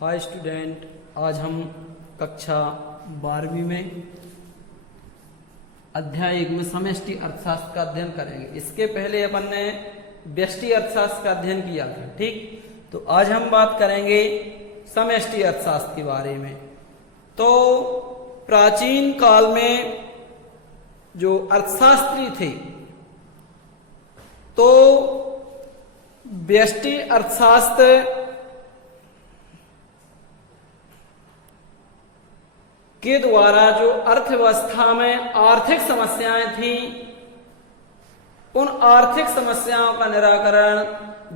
Hi student, आज हम कक्षा 12वीं में अध्याय 1 में समष्टि अर्थशास्त्र का अध्ययन करेंगे। इसके पहले अपन ने व्यष्टि अर्थशास्त्र का अध्ययन किया था, ठीक। तो आज हम बात करेंगे समष्टि अर्थशास्त्र के बारे में। तो प्राचीन काल में जो अर्थशास्त्री थे तो व्यष्टि अर्थशास्त्र के द्वारा जो अर्थव्यवस्था में आर्थिक समस्याएं थी, उन आर्थिक समस्याओं का निराकरण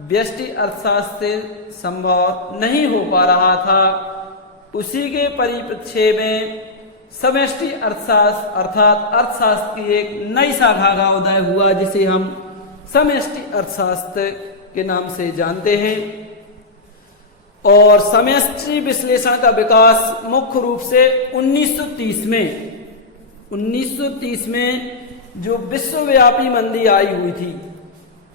व्यष्टि अर्थशास्त्र से संभव नहीं हो पा रहा था। उसी के परिप्रेक्ष्य में समष्टि अर्थशास्त्र अर्थात अर्थशास्त्र की एक नई शाखा का उदय हुआ, जिसे हम समष्टि अर्थशास्त्र के नाम से जानते हैं। और समष्टि विश्लेषण का विकास मुख्य रूप से 1930 में जो विश्वव्यापी मंदी आई हुई थी,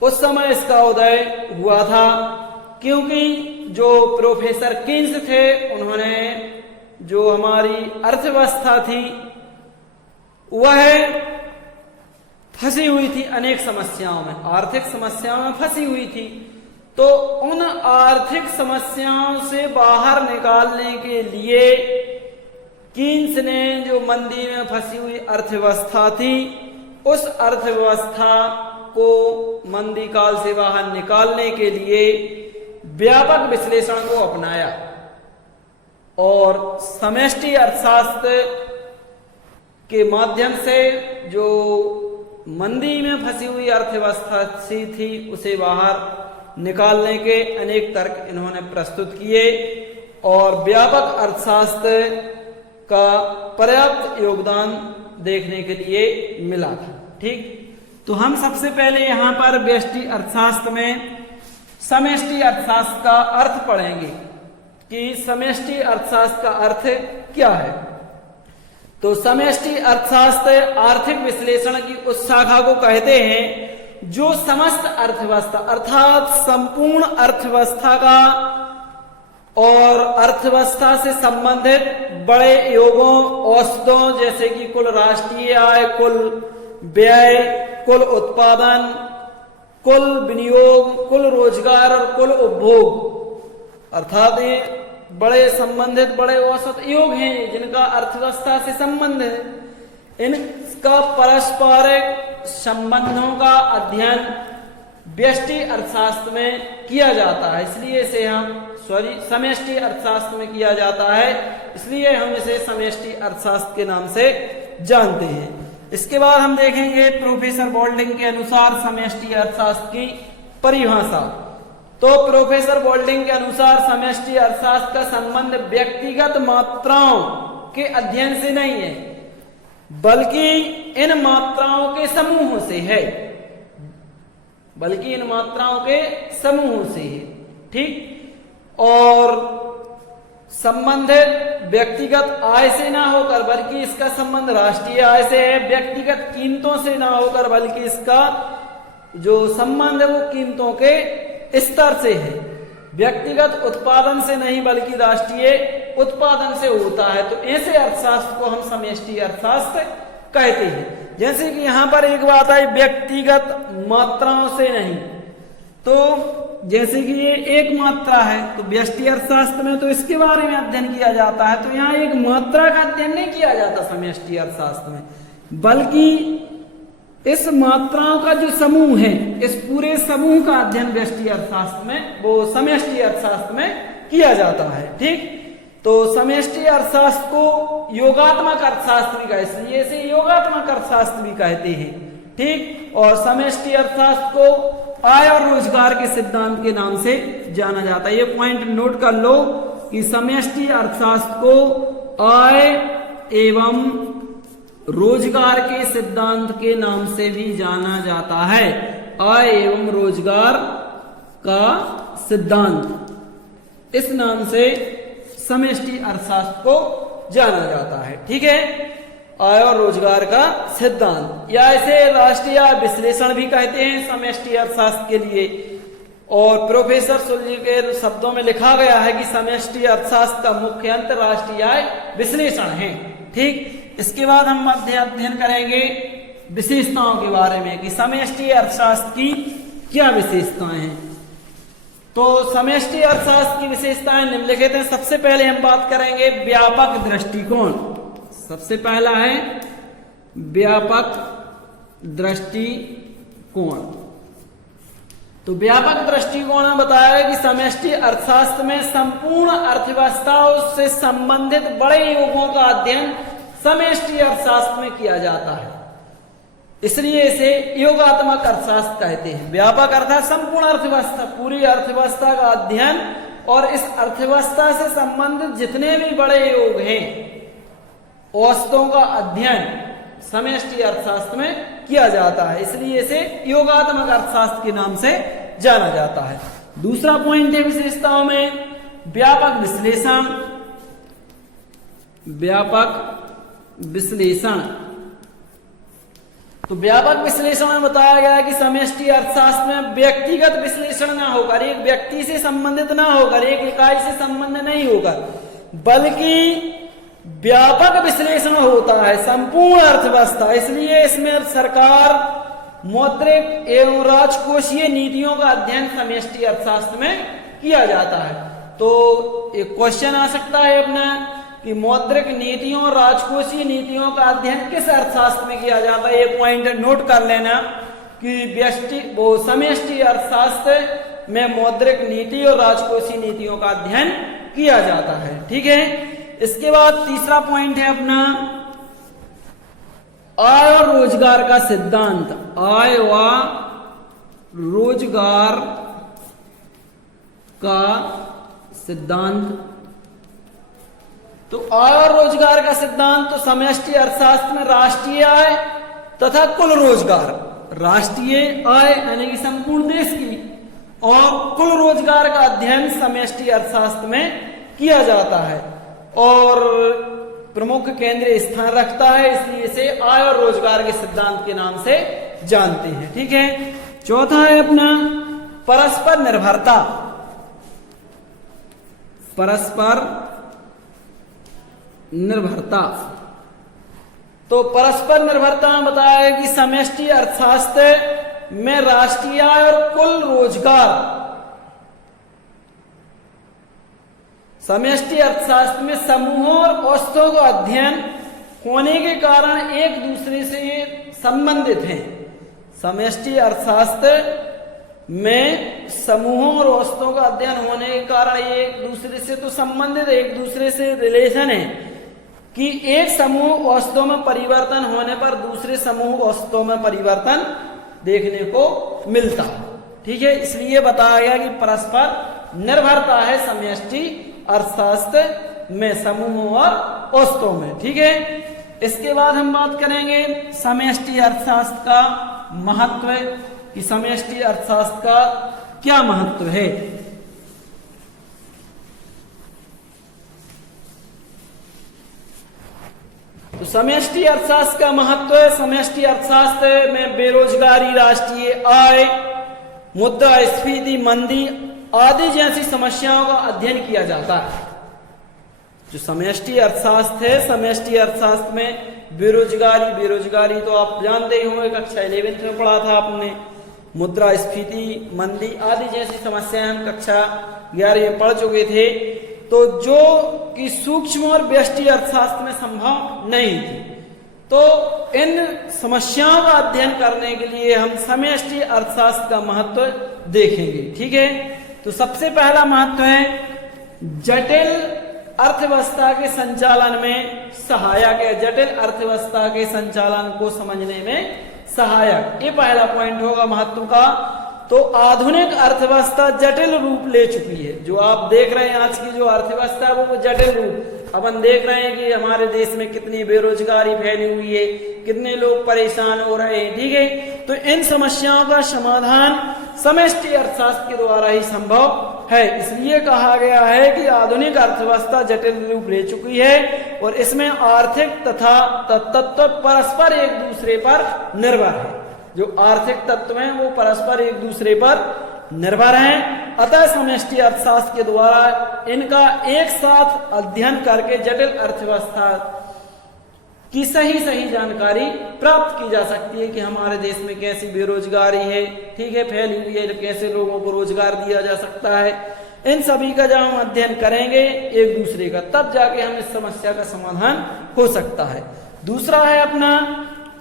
उस समय इसका उदय हुआ था। क्योंकि जो प्रोफेसर केन्स थे, उन्होंने जो हमारी अर्थव्यवस्था थी वह फंसी हुई थी अनेक समस्याओं में, आर्थिक समस्याओं में फंसी हुई थी। तो उन आर्थिक समस्याओं से बाहर निकालने के लिए कीन्स ने जो मंदी में फंसी हुई अर्थव्यवस्था थी, उस अर्थव्यवस्था को मंदी काल से बाहर निकालने के लिए व्यापक विश्लेषण को अपनाया और समष्टि अर्थशास्त्र के माध्यम से जो मंदी में फंसी हुई अर्थव्यवस्था थी उसे बाहर निकालने के अनेक तर्क इन्होंने प्रस्तुत किए और व्यापक अर्थशास्त्र का पर्याप्त योगदान देखने के लिए मिला था, ठीक। तो हम सबसे पहले यहाँ पर व्यष्टि अर्थशास्त्र में समष्टि अर्थशास्त्र का अर्थ पढ़ेंगे कि समष्टि अर्थशास्त्र का अर्थ क्या है। तो समष्टि अर्थशास्त्र आर्थिक विश्लेषण की उस शाखा को कहते हैं जो समस्त अर्थव्यवस्था अर्थात संपूर्ण अर्थव्यवस्था का और अर्थव्यवस्था से संबंधित बड़े योगों औसतों जैसे कि कुल राष्ट्रीय आय, कुल व्यय, कुल उत्पादन, कुल विनियोग, कुल रोजगार और कुल उपभोग, अर्थात ये बड़े संबंधित बड़े औसत योग हैं जिनका अर्थव्यवस्था से संबंध है। इनका परस्परिक संबंधों का अध्ययन व्यष्टि अर्थशास्त्र में किया जाता है, इसलिए इसे हम समष्टि अर्थशास्त्र में किया जाता है, इसलिए हम इसे समष्टि अर्थशास्त्र के नाम से जानते हैं। इसके बाद हम देखेंगे प्रोफेसर बोल्डिंग के अनुसार समष्टि अर्थशास्त्र की परिभाषा। तो प्रोफेसर बोल्डिंग के अनुसार समष्टि अर्थशास्त्र का संबंध व्यक्तिगत मात्राओं के अध्ययन से नहीं है, बल्कि इन मात्राओं के समूहों से है, ठीक। और संबंधित व्यक्तिगत आय से ना होकर बल्कि इसका संबंध राष्ट्रीय आय से है, व्यक्तिगत कीमतों से ना होकर बल्कि इसका जो संबंध है वो कीमतों के स्तर से है, व्यक्तिगत उत्पादन से नहीं बल्कि राष्ट्रीय उत्पादन से होता है। तो ऐसे अर्थशास्त्र को हम समष्टि अर्थशास्त्र कहते हैं। जैसे कि यहाँ पर एक बात आई, व्यक्तिगत मात्राओं से नहीं, तो जैसे कि ये एक मात्रा है तो व्यष्टि अर्थशास्त्र में तो इसके बारे में अध्ययन किया जाता है, तो यहाँ एक मात्रा का अध्ययन नहीं किया जाता समष्टि अर्थशास्त्र में, बल्कि इस मात्राओं का जो समूह है, इस पूरे समूह का अध्ययन व्यष्टि अर्थशास्त्र में वो समष्टि अर्थशास्त्र में किया जाता है, ठीक। तो समष्टि अर्थशास्त्र को योगात्मक अर्थशास्त्र भी कहते हैं, इसलिए इसे योगात्मक अर्थशास्त्र भी कहते हैं, ठीक। और समष्टि अर्थशास्त्र को आय और रोजगार के सिद्धांत के नाम से जाना जाता है। ये पॉइंट नोट कर लो कि समष्टि अर्थशास्त्र को आय एवं रोजगार के सिद्धांत के नाम से भी जाना जाता है। आय एवं रोजगार का सिद्धांत, इस नाम से समष्टि अर्थशास्त्र को जाना जाता है, ठीक है। आय और रोजगार का सिद्धांत या इसे राष्ट्रीय विश्लेषण भी कहते हैं समष्टि अर्थशास्त्र के लिए। और प्रोफेसर सुल्ली के शब्दों में लिखा गया है कि समष्टि अर्थशास्त्र का मुख्य अंतरराष्ट्रीय आय विश्लेषण है। ठीक, इसके बाद हम अध्ययन करेंगे विशेषताओं के बारे में कि समष्टि अर्थशास्त्र की क्या विशेषताएं हैं। तो समष्टि अर्थशास्त्र की विशेषताएं निम्नलिखित हैं। सबसे पहले हम बात करेंगे व्यापक दृष्टिकोण। सबसे पहला है व्यापक दृष्टिकोण। तो व्यापक दृष्टिकोण में बताया है कि समष्टि अर्थशास्त्र में संपूर्ण अर्थव्यवस्थाओं से संबंधित बड़े योगों का अध्ययन समष्टि अर्थशास्त्र में किया जाता है, इसलिए इसे योगात्मक अर्थशास्त्र कहते हैं। व्यापक अर्थात संपूर्ण अर्थव्यवस्था, पूरी अर्थव्यवस्था का अध्ययन और इस अर्थव्यवस्था से संबंधित जितने भी बड़े योग हैं, औसतों का अध्ययन समष्टि अर्थशास्त्र में किया जाता है, इसलिए इसे योगात्मक अर्थशास्त्र के नाम से जाना जाता है। दूसरा पॉइंट है विशेषताओं में व्यापक विश्लेषण। व्यापक विश्लेषण, तो व्यापक विश्लेषण में बताया गया है कि समष्टि अर्थशास्त्र में व्यक्तिगत विश्लेषण ना होकर, एक व्यक्ति से संबंधित ना होकर, एक इकाई से संबंध नहीं होकर, बल्कि व्यापक विश्लेषण होता है संपूर्ण अर्थव्यवस्था। इसलिए इसमें सरकार, मौद्रिक एवं राजकोषीय नीतियों का अध्ययन समष्टि अर्थशास्त्र में किया जाता है। तो एक क्वेश्चन आ सकता है अपना कि मौद्रिक नीतियों और राजकोषीय नीतियों का अध्ययन किस अर्थशास्त्र में किया जाता है। ये पॉइंट नोट कर लेना कि समष्टि अर्थशास्त्र में मौद्रिक नीति और राजकोषीय नीतियों का अध्ययन किया जाता है। ठीक है, इसके बाद तीसरा पॉइंट है अपना आय और रोजगार का सिद्धांत। आय व रोजगार का सिद्धांत। तो आय और रोजगार का सिद्धांत, तो समष्टि अर्थशास्त्र में राष्ट्रीय आय तथा कुल रोजगार, राष्ट्रीय आय यानी कि संपूर्ण देश की, और कुल रोजगार का अध्ययन समष्टि अर्थशास्त्र में किया जाता है और प्रमुख केंद्रीय स्थान रखता है, इसलिए इसे आय और रोजगार के सिद्धांत के नाम से जानते हैं। ठीक है, चौथा है अपना परस्पर निर्भरता। परस्पर निर्भरता, तो परस्पर निर्भरता में बताया है कि समष्टि अर्थशास्त्र में राष्ट्रीय आय और कुल रोजगार, समष्टि अर्थशास्त्र में समूहों और औसतों का अध्ययन होने के कारण एक दूसरे से संबंधित हैं। समष्टि अर्थशास्त्र में समूहों और औसतों का अध्ययन होने के कारण ये एक दूसरे से तो संबंधित, एक दूसरे से रिलेशन है कि एक समूह औसतों में परिवर्तन होने पर दूसरे समूह औसतों में परिवर्तन देखने को मिलता है। ठीक है, इसलिए बताया गया कि परस्पर निर्भरता है समष्टि अर्थशास्त्र में समूहों और औसतों में। ठीक है, इसके बाद हम बात करेंगे समष्टि अर्थशास्त्र का महत्व, कि समष्टि अर्थशास्त्र का क्या महत्व है। तो समष्टि अर्थशास्त्र का महत्व है, समष्टि अर्थशास्त्र में बेरोजगारी, राष्ट्रीय आय, मुद्रास्फीति, मंदी आदि जैसी समस्याओं का अध्ययन किया जाता है। जो समष्टि अर्थशास्त्र है, समष्टि अर्थशास्त्र में बेरोजगारी तो आप जानते ही होंगे, कक्षा 11th में पढ़ा था आपने। मुद्रास्फीति, मंदी आदि जैसी समस्याएं हम कक्षा 11 में पढ़ चुके थे, तो जो कि सूक्ष्म और व्यष्टि अर्थशास्त्र में संभव नहीं थी। तो इन समस्याओं का अध्ययन करने के लिए हम समष्टि अर्थशास्त्र का महत्व देखेंगे। ठीक है, तो सबसे पहला महत्व है जटिल अर्थव्यवस्था के संचालन में सहायक है। जटिल अर्थव्यवस्था के संचालन को समझने में सहायक, ये पहला पॉइंट होगा महत्व का। तो आधुनिक अर्थव्यवस्था जटिल रूप ले चुकी है। जो आप देख रहे हैं आज की जो अर्थव्यवस्था है वो जटिल रूप, अपन देख रहे हैं कि हमारे देश में कितनी बेरोजगारी फैली हुई है, कितने लोग परेशान हो रहे हैं। ठीक है, तो इन समस्याओं का समाधान समष्टि अर्थशास्त्र के द्वारा ही संभव है। इसलिए कहा गया है कि आधुनिक अर्थव्यवस्था जटिल रूप ले चुकी है और इसमें आर्थिक तथा तत्व परस्पर एक दूसरे पर निर्भर है। जो आर्थिक तत्व हैं वो परस्पर एक दूसरे पर निर्भर हैं। अतः समष्टि अर्थशास्त्र के द्वारा इनका एक साथ अध्ययन करके जटिल अर्थव्यवस्था की सही जानकारी प्राप्त की जा सकती है कि हमारे देश में कैसी बेरोजगारी है, ठीक है, फैली हुई है, कैसे लोगों को रोजगार दिया जा सकता है। इन सभी का जब हम अध्ययन करेंगे एक दूसरे का, तब जाके हम इस समस्या का समाधान हो सकता है। दूसरा है अपना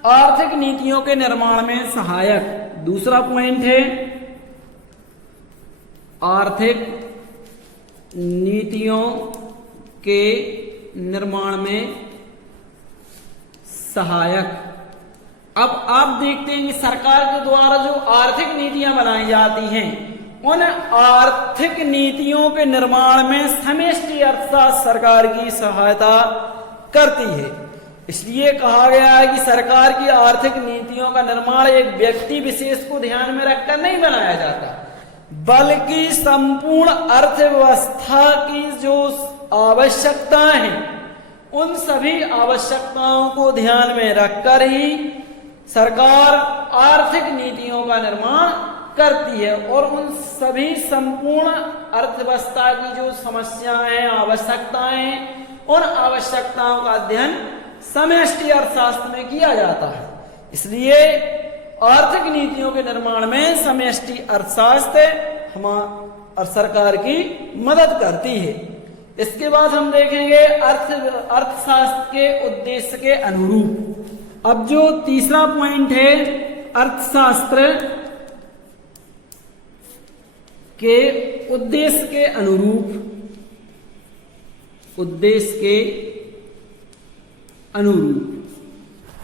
आर्थिक नीतियों के निर्माण में सहायक। दूसरा पॉइंट है आर्थिक नीतियों के निर्माण में सहायक। अब आप देखते हैं कि सरकार के द्वारा जो आर्थिक नीतियां बनाई जाती हैं, उन आर्थिक नीतियों के निर्माण में समष्टि अर्थशास्त्र सरकार की सहायता करती है। इसलिए कहा गया है कि सरकार की आर्थिक नीतियों का निर्माण एक व्यक्ति विशेष को ध्यान में रखकर नहीं बनाया जाता, बल्कि संपूर्ण अर्थव्यवस्था की जो आवश्यकताएं हैं, उन सभी आवश्यकताओं को ध्यान में रखकर ही सरकार आर्थिक नीतियों का निर्माण करती है। और उन सभी संपूर्ण अर्थव्यवस्था की जो समस्याएं, आवश्यकताएं, उन आवश्यकताओं का अध्ययन समष्टि अर्थशास्त्र में किया जाता है। इसलिए आर्थिक नीतियों के निर्माण में समष्टि अर्थशास्त्र हमारी सरकार की मदद करती है। इसके बाद हम देखेंगे अर्थशास्त्र के उद्देश्य के अनुरूप। अब जो तीसरा पॉइंट है अर्थशास्त्र के उद्देश्य के अनुरूप, उद्देश्य के अनुरूप।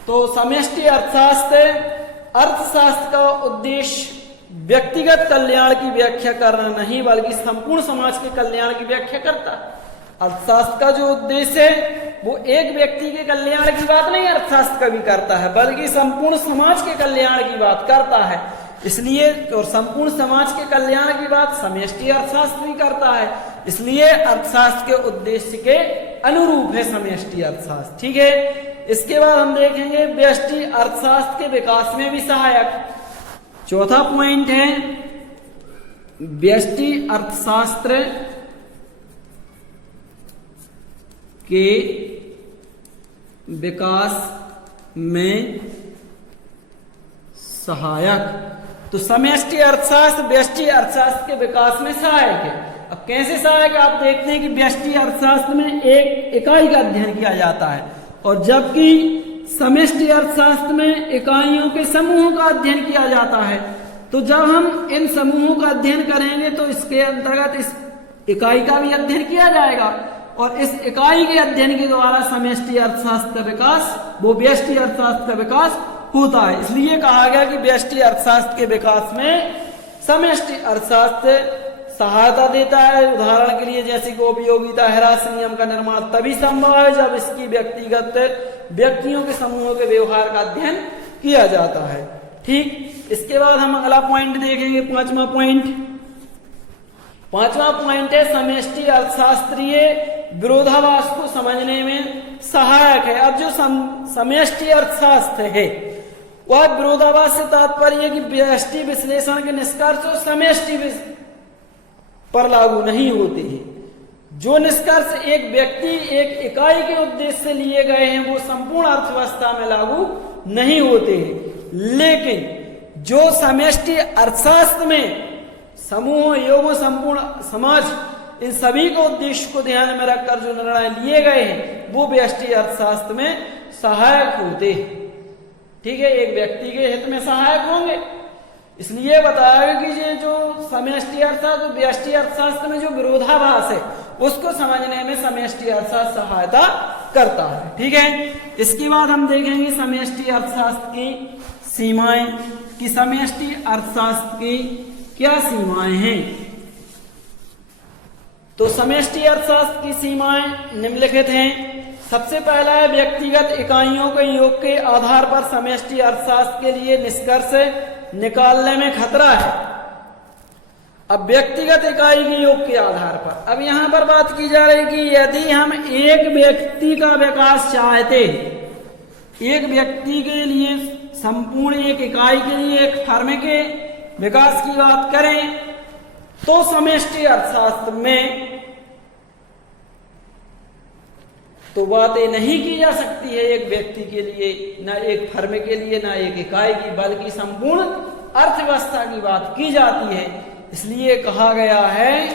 तो समष्टि अर्थशास्त्र का उद्देश्य व्यक्तिगत कल्याण की व्याख्या करना नहीं, बल्कि संपूर्ण समाज के कल्याण की व्याख्या करता है। अर्थशास्त्र का जो उद्देश्य है वो एक व्यक्ति के कल्याण की बात नहीं अर्थशास्त्र का भी करता है, बल्कि संपूर्ण समाज के कल्याण की बात करता है। इसलिए और संपूर्ण समाज के कल्याण की बात समष्टि अर्थशास्त्र भी करता है। इसलिए अर्थशास्त्र के उद्देश्य के अनुरूप है समष्टि अर्थशास्त्र, ठीक है। इसके बाद हम देखेंगे व्यष्टि अर्थशास्त्र के विकास में भी सहायक। चौथा पॉइंट है व्यष्टि अर्थशास्त्र के विकास में सहायक। तो समष्टि अर्थशास्त्र व्यष्टि अर्थशास्त्र के विकास में सहायक है। अब कैसे सहायक, आप देखते हैं कि व्यष्टि अर्थशास्त्र में एक इकाई का अध्ययन किया जाता है, और जबकि समष्टि अर्थशास्त्र में इकाइयों के समूहों का अध्ययन किया जाता है। तो जब हम इन समूहों का अध्ययन करेंगे तो इसके अंतर्गत इस इकाई का भी अध्ययन किया जाएगा, और इस इकाई के अध्ययन के द्वारा समष्टि अर्थशास्त्र का विकास, वो व्यष्टि अर्थशास्त्र का विकास होता है। इसलिए कहा गया कि व्यष्टि अर्थशास्त्र के विकास में समष्टि अर्थशास्त्र सहायता देता है। उदाहरण के लिए जैसे कि उपयोगिता ह्रास नियम का निर्माण तभी संभव है जब इसकी व्यक्तियों के समूहों के व्यवहार का अध्ययन किया जाता है, ठीक। इसके बाद हम अगला पॉइंट देखेंगे, पांचवा पॉइंट है समष्टि अर्थशास्त्रीय विरोधाभास को समझने में सहायक है। अब जो समष्टि अर्थशास्त्र है वह विरोधाभास से तात्पर्य है कि व्यष्टि विश्लेषण के निष्कर्ष और समष्टि पर लागू नहीं होते हैं। जो निष्कर्ष एक व्यक्ति, एक इकाई के उद्देश्य से लिए गए हैं वो संपूर्ण अर्थव्यवस्था में लागू नहीं होते हैं। लेकिन जो समष्टि अर्थशास्त्र में समूह, योग, संपूर्ण समाज, इन सभी को उद्देश्य को ध्यान में रखकर जो निर्णय लिए गए हैं वो व्यष्टि अर्थशास्त्र में सहायक होते हैं, ठीक है, एक व्यक्ति के हित में सहायक होंगे। इसलिए बताया कि ये जो समष्टि अर्थशास्त्र, व्यष्टि अर्थशास्त्र में जो विरोधाभास है उसको समझने में समष्टि अर्थशास्त्र सहायता करता है, ठीक है। इसके बाद हम देखेंगे समष्टि अर्थशास्त्र की सीमाएं, कि समष्टि अर्थशास्त्र की क्या सीमाएं हैं। तो समष्टि अर्थशास्त्र की सीमाएं निम्नलिखित हैं। सबसे पहला है व्यक्तिगत इकाइयों के योग के आधार पर समष्टि अर्थशास्त्र के लिए निष्कर्ष निकालने में खतरा है। अब व्यक्तिगत इकाई के योग के आधार पर, अब यहां पर बात की जा रही कि यदि हम एक व्यक्ति का विकास चाहते हैं, एक व्यक्ति के लिए, संपूर्ण एक इकाई के लिए, एक फर्म के विकास की बात करें, तो समष्टि अर्थशास्त्र में तो बातें नहीं की जा सकती है एक व्यक्ति के लिए, ना एक फर्म के लिए, ना एक इकाई की, बल्कि संपूर्ण अर्थव्यवस्था की बात की जाती है। इसलिए कहा गया है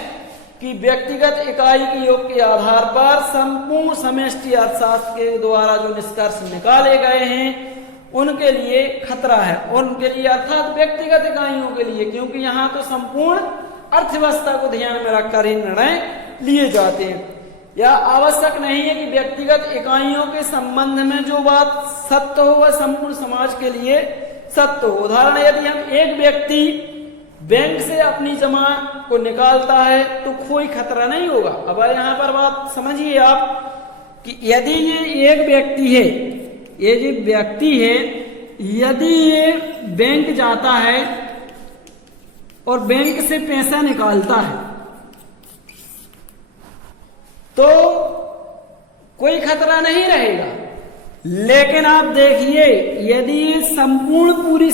कि व्यक्तिगत इकाई के योग के आधार पर संपूर्ण समष्टि अर्थशास्त्र के द्वारा जो निष्कर्ष निकाले गए हैं उनके लिए खतरा है, उनके लिए अर्थात व्यक्तिगत इकाइयों के लिए, क्योंकि यहाँ तो संपूर्ण अर्थव्यवस्था को ध्यान में रखकर ही निर्णय लिए जाते हैं। यह आवश्यक नहीं है कि व्यक्तिगत इकाइयों के संबंध में जो बात सत्य हो वह संपूर्ण समाज के लिए सत्य हो। उदाहरण, यदि हम एक व्यक्ति बैंक से अपनी जमा को निकालता है तो कोई खतरा नहीं होगा। अब यहाँ पर बात समझिए आप कि यदि ये एक व्यक्ति है, ये जो व्यक्ति है, यदि ये बैंक जाता है और बैंक से पैसा निकालता है तो कोई खतरा नहीं रहेगा। लेकिन आप देखिए, यदि संपूर्ण पूरी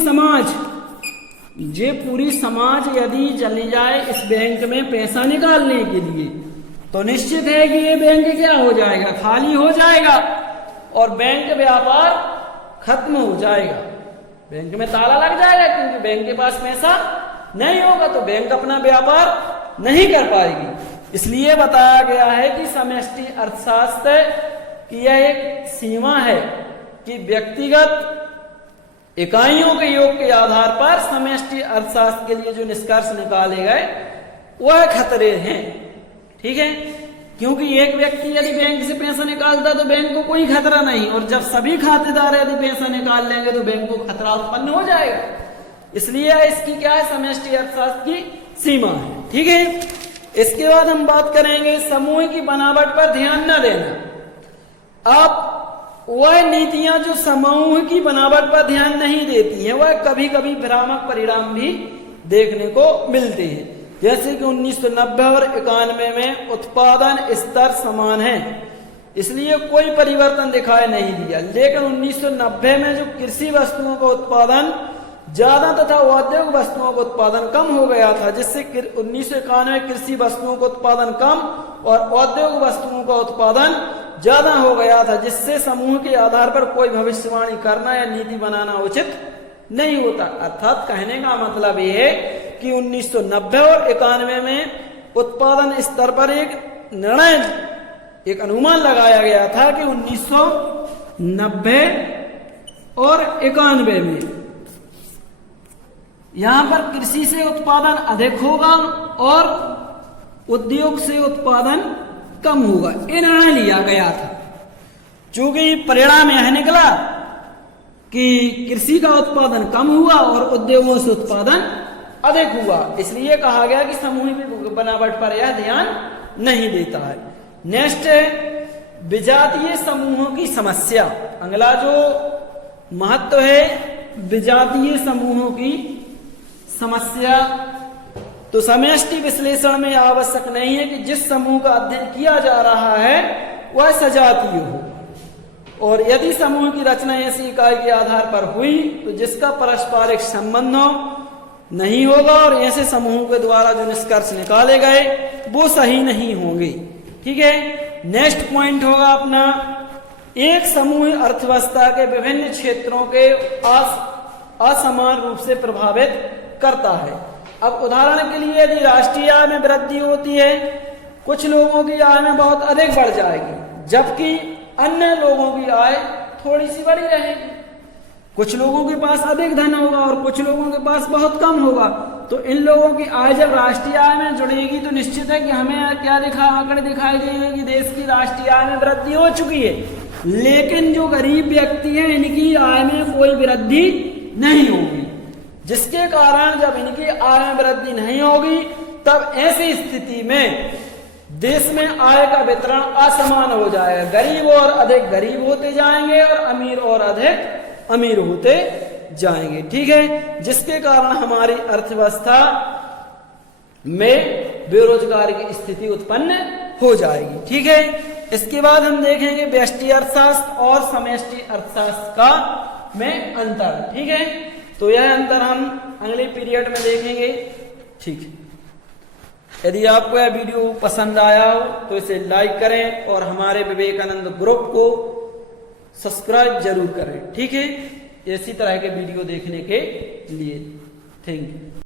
समाज यदि चली जाए इस बैंक में पैसा निकालने के लिए, तो निश्चित है कि ये बैंक क्या हो जाएगा, खाली हो जाएगा और बैंक व्यापार खत्म हो जाएगा। बैंक में ताला लग जाएगा, क्योंकि बैंक के पास पैसा नहीं होगा तो बैंक अपना व्यापार नहीं कर पाएगी। इसलिए बताया गया है कि समष्टि अर्थशास्त्र की यह एक सीमा है कि व्यक्तिगत इकाइयों के योग के आधार पर समष्टि अर्थशास्त्र के लिए जो निष्कर्ष निकाले गए वह खतरे हैं। ठीक है, क्योंकि एक व्यक्ति यदि बैंक से पैसा निकालता तो बैंक को कोई खतरा नहीं, और जब सभी खातेदार यदि पैसा निकाल लेंगे तो बैंक को खतरा उत्पन्न हो जाएगा। इसलिए इसकी क्या है, समष्टि अर्थशास्त्र की सीमा है। ठीक है, इसके बाद हम बात करेंगे समूह की बनावट पर ध्यान न देना। आप वह नीतियां जो समूह की बनावट पर ध्यान नहीं देती हैं वह कभी कभी भ्रामक परिणाम भी देखने को मिलते हैं। जैसे कि 1990 और 91 में उत्पादन स्तर समान है, इसलिए कोई परिवर्तन दिखाई नहीं दिया। लेकिन 1990 में जो कृषि वस्तुओं का उत्पादन ज्यादा तथा औद्योगिक वस्तुओं का उत्पादन कम हो गया था, जिससे 1991 कृषि वस्तुओं का उत्पादन कम और औद्योगिक वस्तुओं का उत्पादन ज्यादा हो गया था, जिससे समूह के आधार पर कोई भविष्यवाणी करना या नीति बनाना उचित नहीं होता। अर्थात कहने का मतलब ये है कि 1990 और 91 में उत्पादन स्तर पर एक निर्णय, एक अनुमान लगाया गया था कि 1990 और 91 में यहां पर कृषि से उत्पादन अधिक होगा और उद्योग से उत्पादन कम होगा। ये निर्णय लिया गया था। चूंकि परिणाम यह निकला कि कृषि का उत्पादन कम हुआ और उद्योगों से उत्पादन अधिक हुआ, इसलिए कहा गया कि समूह की बनावट पर यह ध्यान नहीं देता है। नेक्स्ट है विजातीय समूहों की समस्या। अगला जो महत्व है विजातीय समूहों की समस्या। तो समष्टि विश्लेषण में आवश्यक नहीं है कि जिस समूह का अध्ययन किया जा रहा है वह सजातीय हो, और यदि समूह की रचना ऐसी इकाई के आधार पर हुई तो जिसका पारस्परिक संबंध नहीं होगा और ऐसे समूह के द्वारा जो निष्कर्ष निकाले गए वो सही नहीं होंगे। ठीक है, नेक्स्ट पॉइंट होगा अपना, एक समूह अर्थव्यवस्था के विभिन्न क्षेत्रों के असमान रूप से प्रभावित करता है। अब उदाहरण के लिए यदि राष्ट्रीय आय में वृद्धि होती है, कुछ लोगों की आय में बहुत अधिक बढ़ जाएगी, जबकि अन्य लोगों की आय थोड़ी सी बड़ी रहेगी। कुछ लोगों के पास अधिक धन होगा और कुछ लोगों के पास बहुत कम होगा। तो इन लोगों की आय जब राष्ट्रीय आय में जुड़ेगी तो निश्चित है कि हमें क्या आंकड़े दिखाई देंगे कि देश की राष्ट्रीय आय में वृद्धि हो चुकी है, लेकिन जो गरीब व्यक्ति हैं इनकी आय में कोई वृद्धि नहीं होगी, जिसके कारण जब इनकी आय में वृद्धि नहीं होगी तब ऐसी स्थिति में देश में आय का वितरण असमान हो जाएगा। गरीब और अधिक गरीब होते जाएंगे और अमीर अधिक अमीर होते जाएंगे। ठीक है, जिसके कारण हमारी अर्थव्यवस्था में बेरोजगारी की स्थिति उत्पन्न हो जाएगी। ठीक है, इसके बाद हम देखेंगे व्यष्टि अर्थशास्त्र और समष्टि अर्थशास्त्र का में अंतर। ठीक है, तो यह अंतर हम अगले पीरियड में देखेंगे। ठीक है। यदि आपको यह वीडियो पसंद आया हो तो इसे लाइक करें और हमारे विवेकानंद ग्रुप को सब्सक्राइब जरूर करें। ठीक है, इसी तरह के वीडियो देखने के लिए थैंक यू।